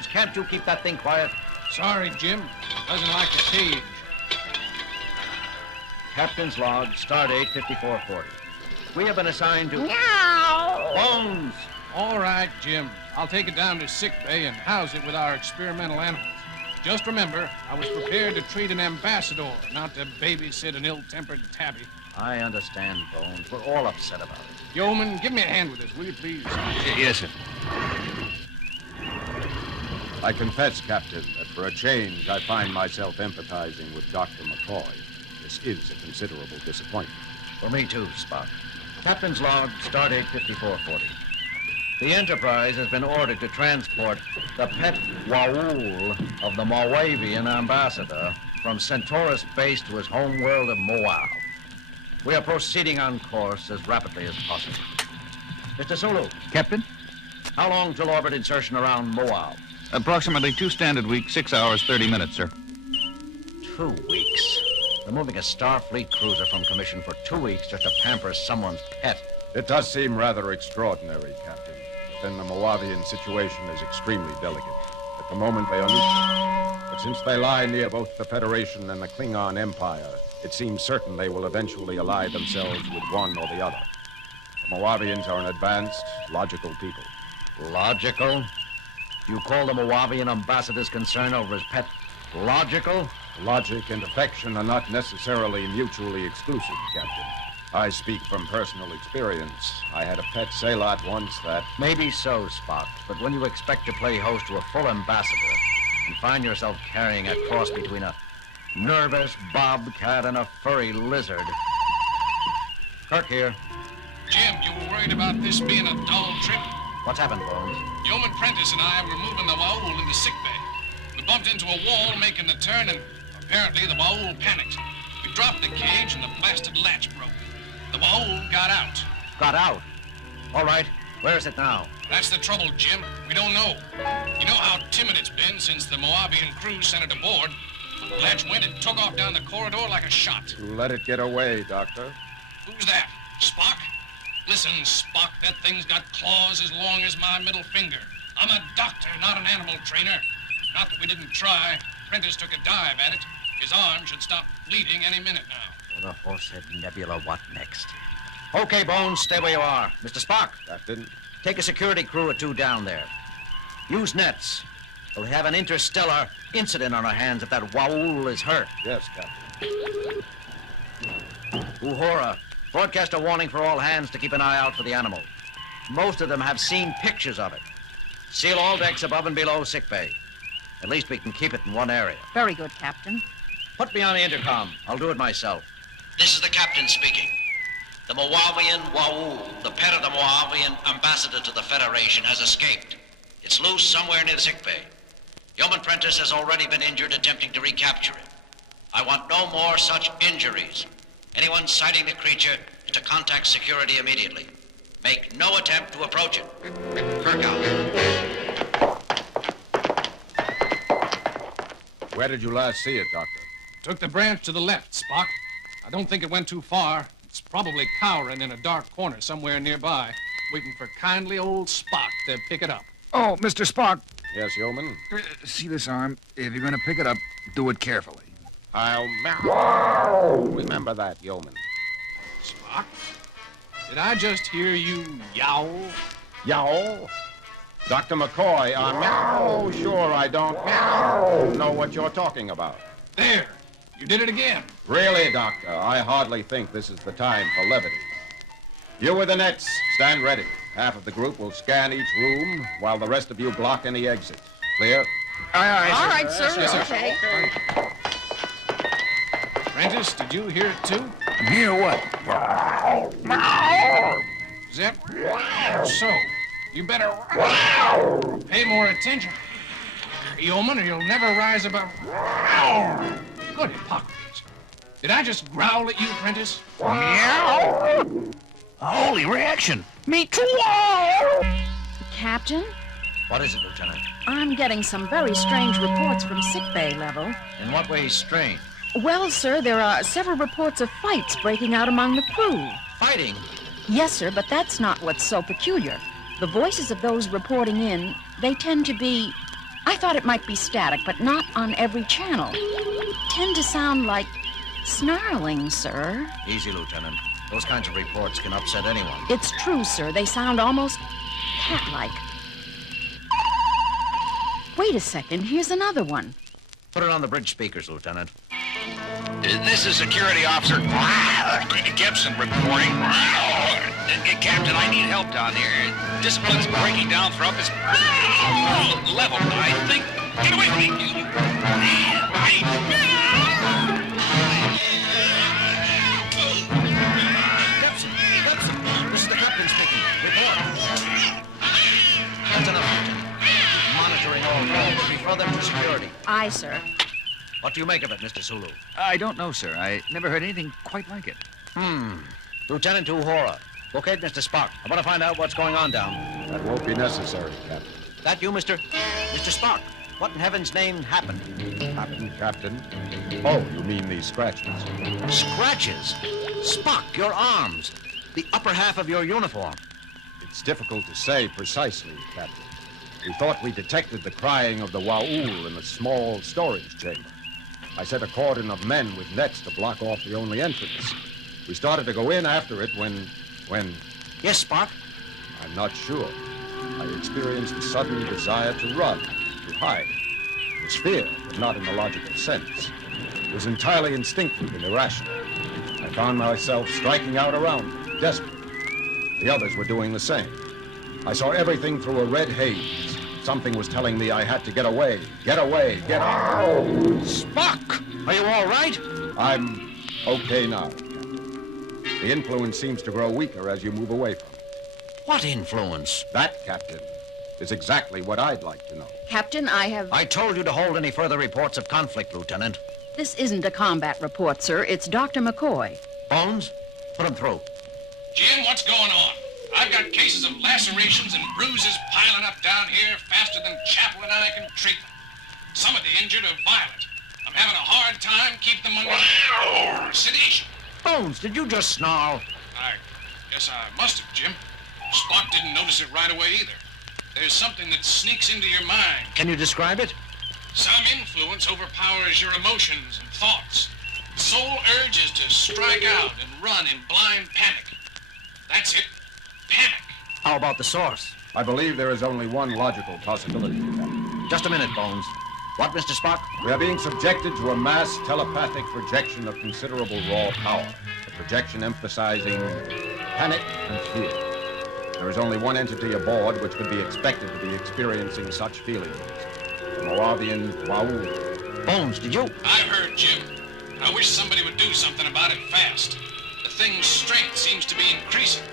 Bones, can't you keep that thing quiet? Sorry, Jim. Doesn't like the cage. Captain's log, stardate 5440. We have been assigned to... Meow! Bones! All right, Jim. I'll take it down to sick bay and house it with our experimental animals. Just remember, I was prepared to treat an ambassador, not to babysit an ill-tempered tabby. I understand, Bones. We're all upset about it. Yeoman, give me a hand with this, will you, please? Yes, sir. I confess, Captain, that for a change, I find myself empathizing with Dr. McCoy. This is a considerable disappointment. For me, too, Spock. Captain's log, stardate 5440. The Enterprise has been ordered to transport the pet Moauv of the Moavian ambassador from Centaurus base to his home world of Moauv. We are proceeding on course as rapidly as possible. Mr. Sulu. Captain? How long till orbit insertion around Moauv? Approximately 2 standard weeks, 6 hours, 30 minutes, sir. 2 weeks. They're moving a Starfleet cruiser from commission for 2 weeks just to pamper someone's pet. It does seem rather extraordinary, Captain. But then the Moavian situation is extremely delicate. At the moment, they are neutral. But since they lie near both the Federation and the Klingon Empire, it seems certain they will eventually ally themselves with one or the other. The Moavians are an advanced, logical people. Logical? You call the Moavian ambassador's concern over his pet logical? Logic and affection are not necessarily mutually exclusive, Captain. I speak from personal experience. I had a pet Sailot once that... Maybe so, Spock, but when you expect to play host to a full ambassador and find yourself carrying a cross between a nervous bobcat and a furry lizard... Kirk here. Jim, you were worried about this being a dull trip? What's happened, Bones? Yeoman Prentice and I were moving the Moauv into sick bay. We bumped into a wall making the turn, and apparently the Moauv panicked. We dropped the cage, and the blasted latch broke. The Moauv got out. Got out? All right. Where is it now? That's the trouble, Jim. We don't know. You know how timid it's been since the Moavian crew sent it aboard. The latch went and took off down the corridor like a shot. Let it get away, Doctor. Who's that? Spock? Listen, Spock, that thing's got claws as long as my middle finger. I'm a doctor, not an animal trainer. Not that we didn't try. Prentice took a dive at it. His arm should stop bleeding any minute now. The Horsehead Nebula, what next? Okay, Bones, stay where you are. Mr. Spock. Captain? Take a security crew or 2 down there. Use nets. We'll have an interstellar incident on our hands if that Moauv is hurt. Yes, Captain. Uhura, broadcast a warning for all hands to keep an eye out for the animal. Most of them have seen pictures of it. Seal all decks above and below sickbay. At least we can keep it in one area. Very good, Captain. Put me on the intercom. I'll do it myself. This is the captain speaking. The Moavian Moauv, the pet of the Moavian ambassador to the Federation, has escaped. It's loose somewhere near the sickbay. Yeoman Prentice has already been injured attempting to recapture it. I want no more such injuries. Anyone sighting the creature is to contact security immediately. Make no attempt to approach it. Kirk out. Where did you last see it, Doctor? Took the branch to the left, Spock. I don't think it went too far. It's probably cowering in a dark corner somewhere nearby, waiting for kindly old Spock to pick it up. Oh, Mr. Spock. Yes, Yeoman? See this arm? If you're going to pick it up, do it carefully. I'll meow. Remember that, Yeoman. Spock? Did I just hear you yowl? Yowl? Dr. McCoy, meow. Sure, I don't meow know what you're talking about. There! You did it again. Really, Doctor, I hardly think this is the time for levity. You with the nets, stand ready. Half of the group will scan each room while the rest of you block any exits. Clear? Aye, All right, sir. Yes, sir. Okay. Prentice, did you hear it too? Hear what? Is that so? You better pay more attention, Yeoman, or you'll never rise above. Good Hippocrates. Did I just growl at you, Prentice? Meow. Holy reaction. Me too. Captain, What is it, Lieutenant? I'm getting some very strange reports from sickbay level. In what way strange? Well, sir, there are several reports of fights breaking out among the crew. Fighting? Yes, sir, but that's not what's so peculiar. The voices of those reporting in, they tend to be I thought it might be static, but not on every channel. Tend to sound like snarling, sir. Easy, Lieutenant. Those kinds of reports can upset anyone. It's true, sir. They sound almost cat-like. Wait a second. Here's another one. Put it on the bridge speakers, Lieutenant. This is Security Officer Gibson reporting. Captain, I need help down here. Discipline's breaking down throughout this level. I think... Get away from me! Gibson, this is the captain speaking. Report. That's enough, Lieutenant. Monitoring all calls. Refer them to security. Aye, sir. What do you make of it, Mr. Sulu? I don't know, sir. I never heard anything quite like it. Lieutenant Uhura, locate Mr. Spock. I want to find out what's going on down. That won't be necessary, Captain. That you, Mr. Spock? What in heaven's name happened? Captain? Oh, you mean these scratches? Scratches? Spock, your arms. The upper half of your uniform. It's difficult to say precisely, Captain. We thought we detected the crying of the Moauv in a small storage chamber. I set a cordon of men with nets to block off the only entrance. We started to go in after it when... Yes, Spock? I'm not sure. I experienced a sudden desire to run, to hide. It was fear, but not in the logical sense. It was entirely instinctive and irrational. I found myself striking out around them, desperate. The others were doing the same. I saw everything through a red haze. Something was telling me I had to get away. Get away. Get out. Spock! Are you all right? I'm okay now, Captain. The influence seems to grow weaker as you move away from it. What influence? That, Captain, is exactly what I'd like to know. Captain, I told you to hold any further reports of conflict, Lieutenant. This isn't a combat report, sir. It's Dr. McCoy. Bones, put him through. Jim, what's going on? I've got cases of lacerations and bruises piling up down here faster than Chaplain and I can treat them. Some of the injured are violent. I'm having a hard time keeping them under sedation. Bones, did you just snarl? I guess I must have, Jim. Spock didn't notice it right away either. There's something that sneaks into your mind. Can you describe it? Some influence overpowers your emotions and thoughts. The sole urge is to strike out and run in blind panic. That's it. Panic. How about the source? I believe there is only one logical possibility, Captain. Just a minute, Bones. What, Mr. Spock? We are being subjected to a mass telepathic projection of considerable raw power. A projection emphasizing panic and fear. There is only one entity aboard which could be expected to be experiencing such feelings. The Moavian Moauv. Bones, did you? I've heard, Jim. I wish somebody would do something about it fast. The thing's strength seems to be increasing.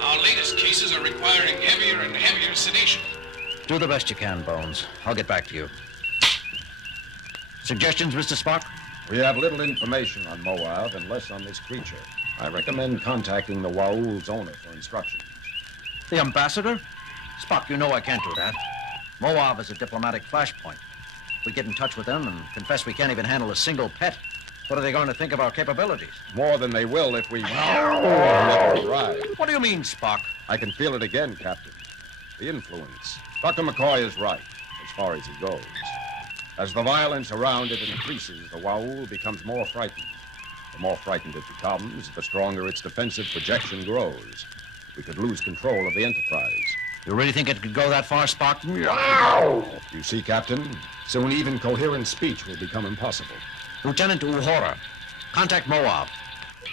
Our latest cases are requiring heavier and heavier sedation. Do the best you can, Bones. I'll get back to you. Suggestions, Mr. Spock? We have little information on Moauv and less on this creature. I recommend contacting the Waul's owner for instructions. The ambassador? Spock, you know I can't do that. Moauv is a diplomatic flashpoint. We get in touch with them and confess we can't even handle a single pet. What are they going to think of our capabilities? More than they will if we never arrive. What do you mean, Spock? I can feel it again, Captain. The influence. Dr. McCoy is right, as far as he goes. As the violence around it increases, the Moauv becomes more frightened. The more frightened it becomes, the stronger its defensive projection grows. We could lose control of the Enterprise. You really think it could go that far, Spock? You see, Captain, soon even coherent speech will become impossible. Lieutenant Uhura, contact Moauv.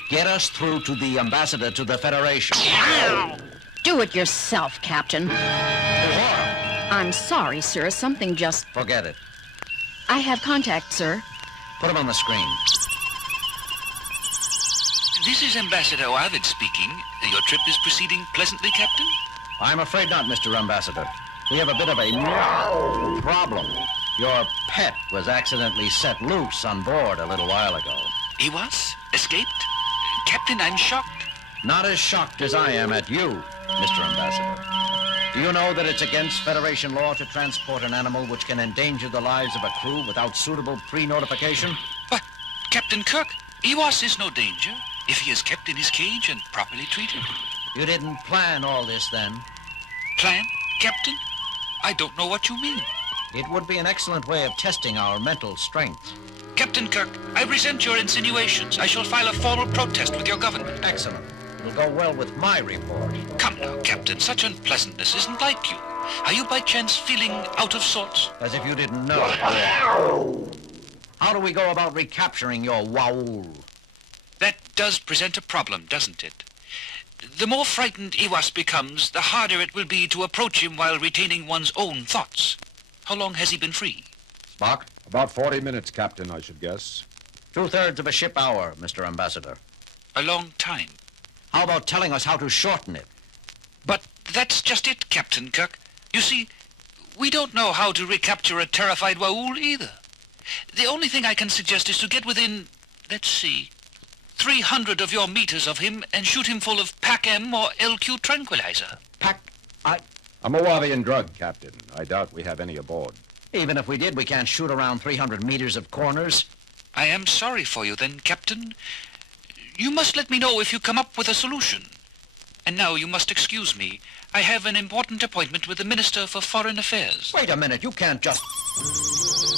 Get us through to the ambassador to the Federation. Do it yourself, Captain. Uhura! I'm sorry, sir. Something just... Forget it. I have contact, sir. Put him on the screen. This is Ambassador Moauv speaking. Your trip is proceeding pleasantly, Captain? I'm afraid not, Mr. Ambassador. We have a bit of a problem. Your pet was accidentally set loose on board a little while ago. He was? Escaped? Captain, I'm shocked. Not as shocked as I am at you, Mr. Ambassador. Do you know that it's against Federation law to transport an animal which can endanger the lives of a crew without suitable pre-notification? But, Captain Kirk, Ewas is no danger if he is kept in his cage and properly treated. You didn't plan all this then? Plan, Captain? I don't know what you mean. It would be an excellent way of testing our mental strength. Captain Kirk, I resent your insinuations. I shall file a formal protest with your government. Excellent. It'll go well with my report. Come now, Captain. Such unpleasantness isn't like you. Are you by chance feeling out of sorts? As if you didn't know. How do we go about recapturing your Moauv? That does present a problem, doesn't it? The more frightened Iwas becomes, the harder it will be to approach him while retaining one's own thoughts. How long has he been free? Spock? About 40 minutes, Captain, I should guess. 2/3 of a ship hour, Mr. Ambassador. A long time. How about telling us how to shorten it? But that's just it, Captain Kirk. You see, we don't know how to recapture a terrified Moauv either. The only thing I can suggest is to get within, let's see, 300 of your meters of him and shoot him full of PAC-M or LQ tranquilizer. A Moavian drug, Captain. I doubt we have any aboard. Even if we did, we can't shoot around 300 meters of corners. I am sorry for you then, Captain. You must let me know if you come up with a solution. And now you must excuse me. I have an important appointment with the Minister for Foreign Affairs. Wait a minute, you can't just...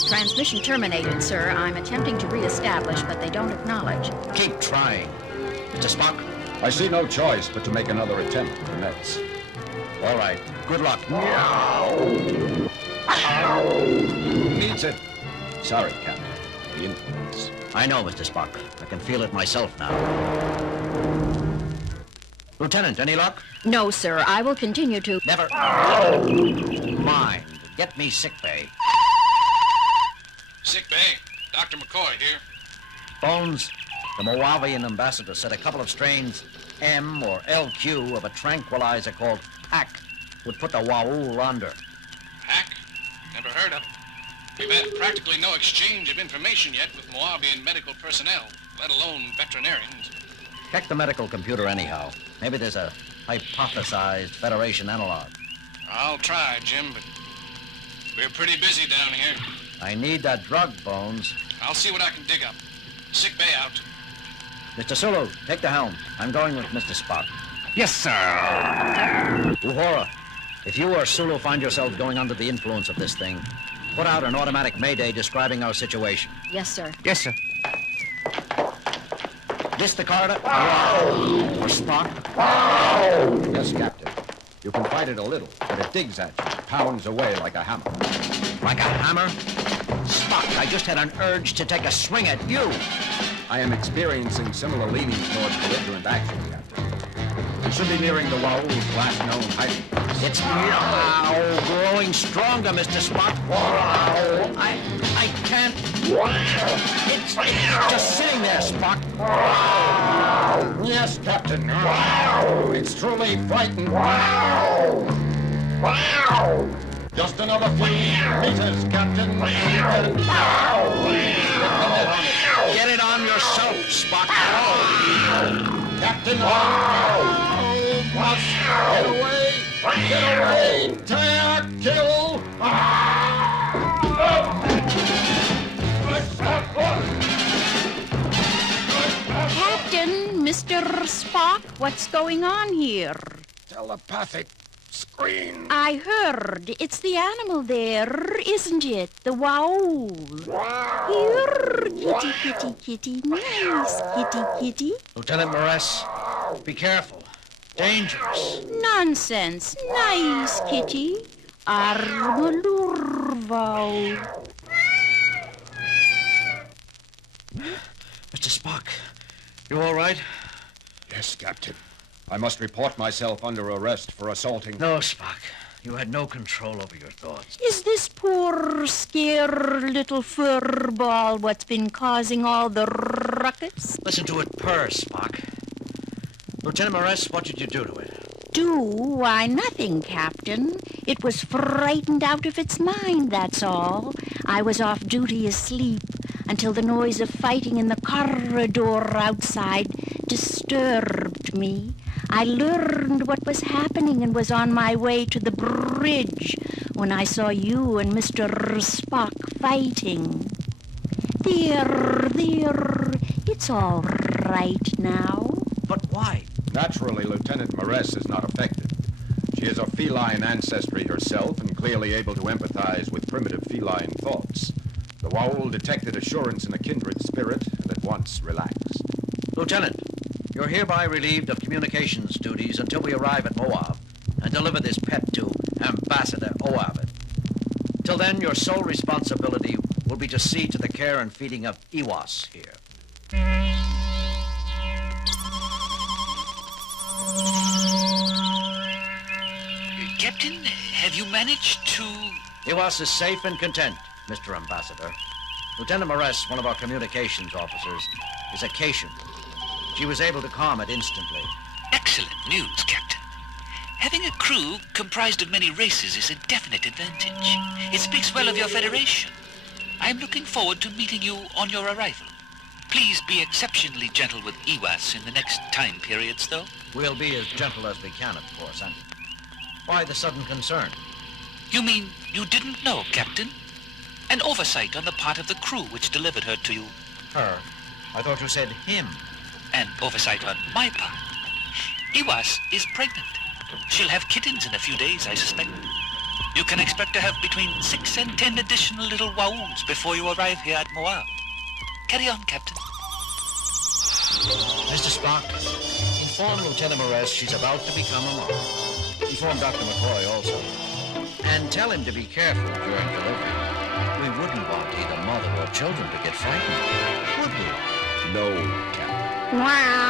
Transmission terminated, sir. I'm attempting to reestablish, but they don't acknowledge. Keep trying. Mr. Spock? I see no choice but to make another attempt at the Nets. All right. Good luck. Needs it. Sorry, Captain. The influence. I know, Mr. Spock. I can feel it myself now. Lieutenant, any luck? No, sir. I will continue to... Never mind. Get me sickbay. Sick bay. Dr. McCoy here. Bones, the Moavian ambassador said a couple of strains M or LQ of a tranquilizer called PAC would put the Moauv under. Hack? Never heard of it. We've had practically no exchange of information yet with Moavian medical personnel, let alone veterinarians. Check the medical computer anyhow. Maybe there's a hypothesized Federation analog. I'll try, Jim, but we're pretty busy down here. I need that drug, Bones. I'll see what I can dig up. Sick bay out. Mr. Sulu, take the helm. I'm going with Mr. Spock. Yes, sir. Uhura, if you or Sulu find yourselves going under the influence of this thing, put out an automatic mayday describing our situation. Yes, sir. Yes, sir. This the corridor? For Spock? Yes, Captain. You can fight it a little, but it digs at you, pounds away like a hammer. Like a hammer? Spock, I just had an urge to take a swing at you. I am experiencing similar leanings towards belligerent action, Captain. We should be nearing the Moauv's last known hiding place. It's now growing stronger, Mr. Spock. I can't... It's just sitting there, Spock. Yes, Captain. It's truly frightened. Just another few meters, Captain. Get it on yourself, Spock. Captain! Get away! Get away! Tear! Kill! Captain, Mr. Spock, what's going on here? Telepathic screen. I heard. It's the animal there, isn't it? The Moauv. Here, kitty, kitty, kitty. Nice, kitty, kitty. Lieutenant Moress, be careful. Dangerous. Nonsense. Nice, kitty. Armalurvau. Mr. Spock, you all right? Yes, Captain. I must report myself under arrest for assaulting... No, Spock. You had no control over your thoughts. Is this poor, scared little furball what's been causing all the ruckus? Listen to it purr, Spock. Lieutenant Moress, what did you do to it? Do? Why, nothing, Captain. It was frightened out of its mind, that's all. I was off duty asleep until the noise of fighting in the corridor outside disturbed me. I learned what was happening and was on my way to the bridge when I saw you and Mr. Spock fighting. There, it's all right now. But why? Naturally, Lieutenant Moress is not affected. She is of feline ancestry herself and clearly able to empathize with primitive feline thoughts. The Moauv detected assurance in a kindred spirit and at once relaxed. Lieutenant, you're hereby relieved of communications duties until we arrive at Moauv and deliver this pet to Ambassador Moauv. Till then, your sole responsibility will be to see to the care and feeding of Iwas here. Captain, have you managed to... Iwas is safe and content, Mr. Ambassador. Lieutenant Moress, one of our communications officers, is a Cation. She was able to calm it instantly. Excellent news, Captain. Having a crew comprised of many races is a definite advantage. It speaks well of your Federation. I'm looking forward to meeting you on your arrival. Please be exceptionally gentle with Iwas in the next time periods, though. We'll be as gentle as we can, of course, and why the sudden concern? You mean you didn't know, Captain? An oversight on the part of the crew which delivered her to you. Her? I thought you said him. An oversight on my part. Iwas is pregnant. She'll have kittens in a few days, I suspect. You can expect to have between 6 and 10 additional little Moauvs before you arrive here at Moauv. Carry on, Captain. Mr. Spock, inform Lieutenant Moress she's about to become a mother. Inform Dr. McCoy also. And tell him to be careful during delivery. We wouldn't want either mother or children to get frightened, would we? No, Captain. Wow.